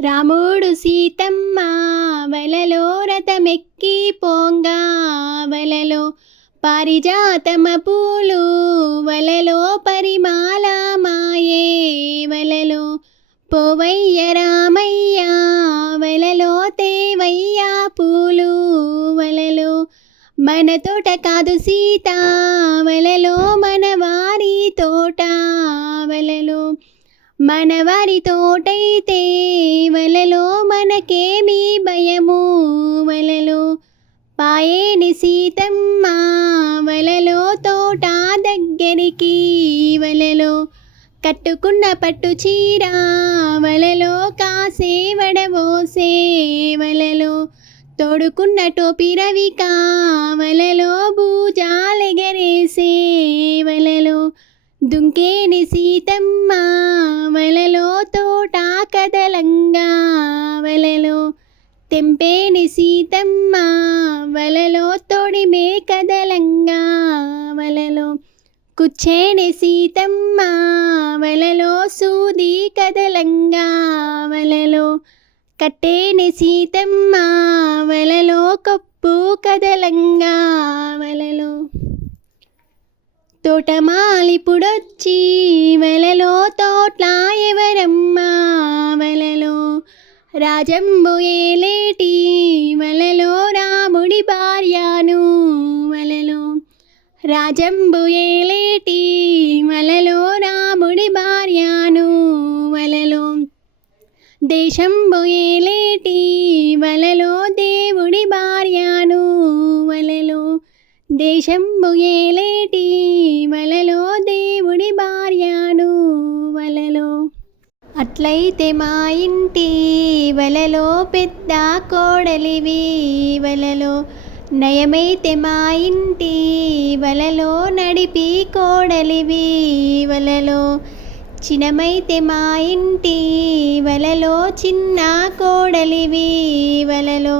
రాముడు సీతమ్మ వలలో రథమెక్కి పోంగా వలలో పారిజాతమ పూలు వలలో పరిమాల మాయే వలలో పోవయ్య రామయ్య వలలో తేవయ్య పూలు వలలో మన తోట కాదు సీత వలలో మన వారి తోట వలలో మన వారి తోటైతే వలలో మనకేమీ భయము వలలో పాయేని సీతమ్మ వలలో తోట దగ్గరికి వలలో కట్టుకున్న పట్టు చీర వలలో కాసే వడవోసే వలలో తోడుకున్న టోపి రవిక వలలో భూజాలెగరేసే వలలో దుంకేని సీతమ్మ వలలో తోట కదలంగా వలలో తెంపేని సీతమ్మ వలలో తొడిమే కదలంగా వలలో కుచ్చేని సీతమ్మ వలలో సూది కదలంగా వలలో కట్టేని సీతమ్మ వలలో కప్పు కదలంగా వలలో తోటమాలిపుడొచ్చి వలలో తోట్ల ఎవరమ్మా వలలో రాజంబు ఏలేటి వలలో రాముడి భార్యను వలలో రాజంబు ఏలేటి వలలో రాముడి భార్యను వలలో దేశంబు ఏలేటి వలలో దేవుడి భార్యను వలలో దేశంబు ఏలేటి వలలో దేవుడి భార్యను వలలో అట్లయితే మా ఇంటి వలలో పెద్ద కోడలివి వలలో నయమైతే మా ఇంటి వలలో నడిపి కోడలివి వలలో చిన్నమైతే మా ఇంటి వలలో చిన్న కోడలివి వలలో